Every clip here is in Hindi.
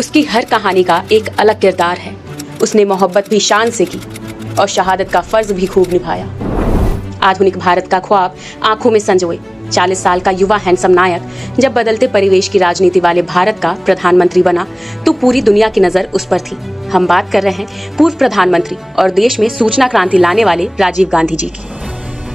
उसकी हर कहानी का एक अलग किरदार है। उसने मोहब्बत भी शान से की और शहादत का फर्ज भी खूब निभाया। आधुनिक भारत का ख्वाब आंखों में संजोए 40 साल का युवा हैंडसम नायक जब बदलते परिवेश की राजनीति वाले भारत का प्रधानमंत्री बना तो पूरी दुनिया की नजर उस पर थी। हम बात कर रहे हैं पूर्व प्रधानमंत्री और देश में सूचना क्रांति लाने वाले राजीव गांधी जी की।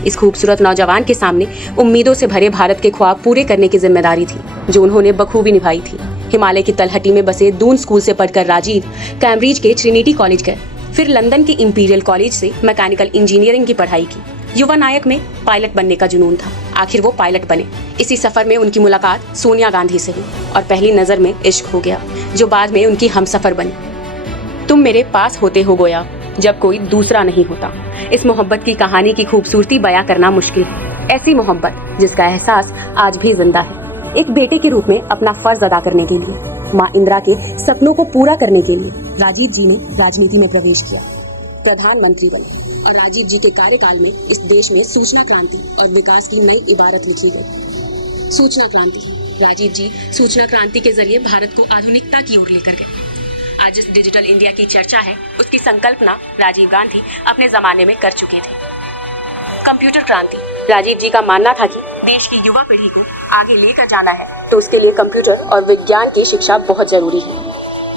इस खूबसूरत नौजवान के सामने उम्मीदों से भरे भारत के ख्वाब पूरे करने की जिम्मेदारी थी, जो उन्होंने बखूबी निभाई थी। हिमालय की तलहटी में बसे दून स्कूल से पढ़कर राजीव कैम्ब्रिज के ट्रिनिटी कॉलेज गए, फिर लंदन के इंपीरियल कॉलेज से मैकेनिकल इंजीनियरिंग की पढ़ाई की। युवा नायक में पायलट बनने का जुनून था। आखिर वो पायलट बने। इसी सफर में उनकी मुलाकात सोनिया गांधी से हुई और पहली नजर में इश्क हो गया, जो बाद में उनकी हमसफर बनी। तुम मेरे पास होते हो गोया जब कोई दूसरा नहीं होता। इस मोहब्बत की कहानी की खूबसूरती बयां करना मुश्किल है। ऐसी मोहब्बत जिसका एहसास आज भी जिंदा है। एक बेटे के रूप में अपना फर्ज अदा करने के लिए, माँ इंदिरा के सपनों को पूरा करने के लिए राजीव जी ने राजनीति में प्रवेश किया, प्रधानमंत्री बने और राजीव जी के कार्यकाल में इस देश में सूचना क्रांति और विकास की नई इबारत लिखी गई। सूचना क्रांति। राजीव जी सूचना क्रांति के जरिए भारत को आधुनिकता की ओर लेकर गए। आज जिस डिजिटल इंडिया की चर्चा है, उसकी संकल्पना राजीव गांधी अपने जमाने में कर चुके थे। कंप्यूटर क्रांति। राजीव जी का मानना था कि देश की युवा पीढ़ी को आगे लेकर जाना है तो उसके लिए कंप्यूटर और विज्ञान की शिक्षा बहुत जरूरी है।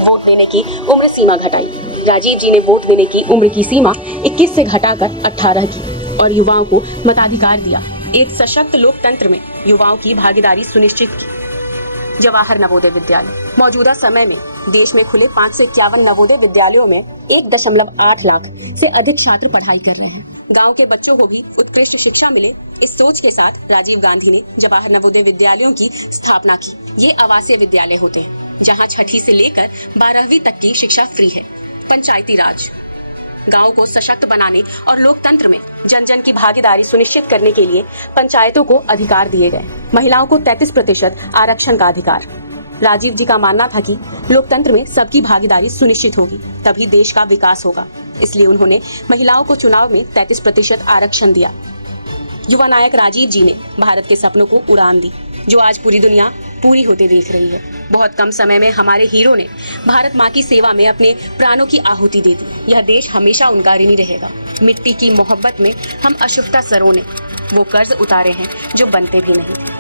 वोट देने की उम्र सीमा घटाई। राजीव जी ने वोट देने की उम्र की सीमा 21 से घटाकर 18 की और युवाओं को मताधिकार दिया। एक सशक्त लोकतंत्र में युवाओं की भागीदारी सुनिश्चित की। जवाहर नवोदय विद्यालय। मौजूदा समय में देश में खुले 5 से 51 नवोदय विद्यालयों में 1.8 लाख से अधिक छात्र पढ़ाई कर रहे हैं। गांव के बच्चों को भी उत्कृष्ट शिक्षा मिले, इस सोच के साथ राजीव गांधी ने जवाहर नवोदय विद्यालयों की स्थापना की। ये आवासीय विद्यालय होते हैं जहां 6ठी से लेकर 12वीं तक की शिक्षा फ्री है। पंचायती राज। गांव को सशक्त बनाने और लोकतंत्र में जन जन की भागीदारी सुनिश्चित करने के लिए पंचायतों को अधिकार दिए गए। महिलाओं को 33% आरक्षण का अधिकार। राजीव जी का मानना था कि लोकतंत्र में सबकी भागीदारी सुनिश्चित होगी तभी देश का विकास होगा, इसलिए उन्होंने महिलाओं को चुनाव में 33% आरक्षण दिया। युवा नायक राजीव जी ने भारत के सपनों को उड़ान दी, जो आज पूरी दुनिया पूरी होते देख रही है। बहुत कम समय में हमारे हीरो ने भारत माँ की सेवा में अपने प्राणों की आहुति दे दी। यह देश हमेशा उनका ऋणी रहेगा। मिट्टी की मोहब्बत में हम अशुभता सरों ने वो कर्ज उतारे हैं जो बनते भी नहीं थे।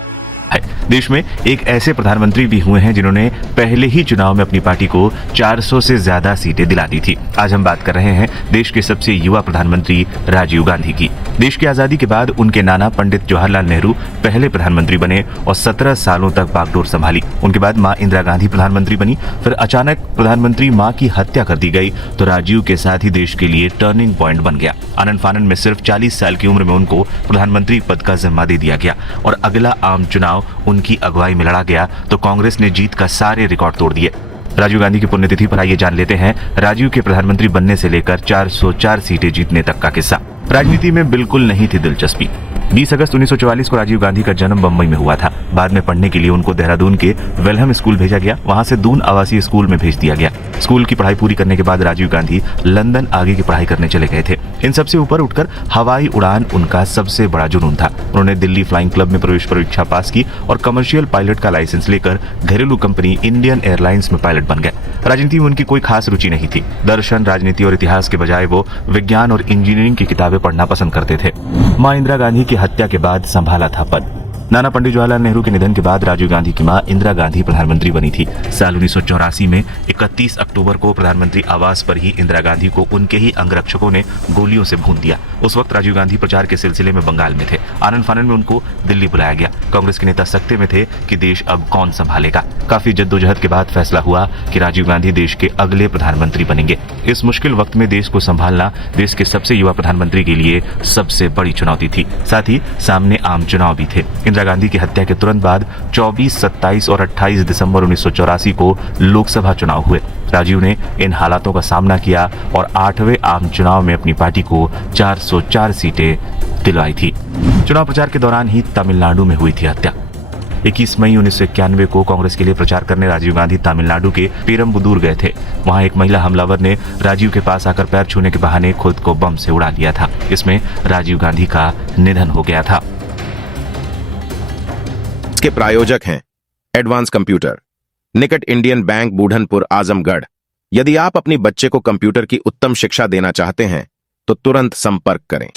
देश में एक ऐसे प्रधानमंत्री भी हुए हैं जिन्होंने पहले ही चुनाव में अपनी पार्टी को 400 से ज्यादा सीटें दिला दी थी। आज हम बात कर रहे हैं देश के सबसे युवा प्रधानमंत्री राजीव गांधी की। देश की आजादी के बाद उनके नाना पंडित जवाहरलाल नेहरू पहले प्रधानमंत्री बने और 17 सालों तक बागडोर संभाली। उनके बाद मां इंदिरा गांधी प्रधानमंत्री बनी। फिर अचानक प्रधानमंत्री मां की हत्या कर दी गई तो राजीव के साथ ही देश के लिए टर्निंग पॉइंट बन गया। आनन फानन में सिर्फ 40 साल की उम्र में उनको प्रधानमंत्री पद का जिम्मा दे दिया गया और अगला आम चुनाव उनकी अगुवाई में लड़ा गया तो कांग्रेस ने जीत का सारे रिकॉर्ड तोड़ दिए। राजीव गांधी की पुण्यतिथि पर आइए जान लेते हैं राजीव के प्रधानमंत्री बनने से लेकर 404 सीटें जीतने तक का किस्सा। राजनीति में बिल्कुल नहीं थी दिलचस्पी। 20 अगस्त 1944 को राजीव गांधी का जन्म बम्बई में हुआ था। बाद में पढ़ने के लिए उनको देहरादून के वेलहम स्कूल भेजा गया। वहां से दून आवासीय स्कूल में भेज दिया गया। स्कूल की पढ़ाई पूरी करने के बाद राजीव गांधी लंदन आगे की पढ़ाई करने चले गए थे। इन सबसे ऊपर उठकर हवाई उड़ान उनका सबसे बड़ा जुनून था। उन्होंने दिल्ली फ्लाइंग क्लब में प्रवेश परीक्षा पास की और कमर्शियल पायलट का लाइसेंस लेकर घरेलू कंपनी इंडियन एयरलाइंस में पायलट बन गए। राजनीति में उनकी कोई खास रुचि नहीं थी। दर्शन, राजनीति और इतिहास के बजाय वो विज्ञान और इंजीनियरिंग की किताबें पढ़ना पसंद करते थे। मां इंदिरा गांधी की हत्या के बाद संभाला था पद। नाना पंडित जवाहरलाल नेहरू के निधन के बाद राजीव गांधी की मां इंदिरा गांधी प्रधानमंत्री बनी थी। साल 1984 में 31 अक्टूबर को प्रधानमंत्री आवास पर ही इंदिरा गांधी को उनके ही अंगरक्षकों ने गोलियों से भून दिया। उस वक्त राजीव गांधी प्रचार के सिलसिले में बंगाल में थे। आनन फानन में उनको दिल्ली बुलाया गया। कांग्रेस के नेता सकते में थे कि देश अब कौन संभालेगा। काफी जद्दोजहद के बाद फैसला हुआ कि राजीव गांधी देश के अगले प्रधानमंत्री बनेंगे। इस मुश्किल वक्त में देश को संभालना देश के सबसे युवा प्रधानमंत्री के लिए सबसे बड़ी चुनौती थी। साथ ही सामने आम चुनाव भी थे। इंदिरा गांधी की हत्या के तुरंत बाद 24, 27 और 28 दिसंबर 1984 को लोकसभा चुनाव हुए। राजीव ने इन हालातों का सामना किया और 8वें आम चुनाव में अपनी पार्टी को 404 सीटें दिलवाई थी। चुनाव प्रचार के दौरान ही तमिलनाडु में हुई थी हत्या। 21 मई 1991 को कांग्रेस के लिए प्रचार करने राजीव गांधी तमिलनाडु के पेरम्बुदूर गए थे। वहां एक महिला हमलावर ने राजीव के पास आकर पैर छूने के बहाने खुद को बम से उड़ा लिया था। इसमें राजीव गांधी का निधन हो गया था। इसके प्रायोजक हैं एडवांस कंप्यूटर, निकट इंडियन बैंक, बूढ़नपुर, आजमगढ़। यदि आप अपनी बच्चे को कंप्यूटर की उत्तम शिक्षा देना चाहते हैं तो तुरंत संपर्क करें।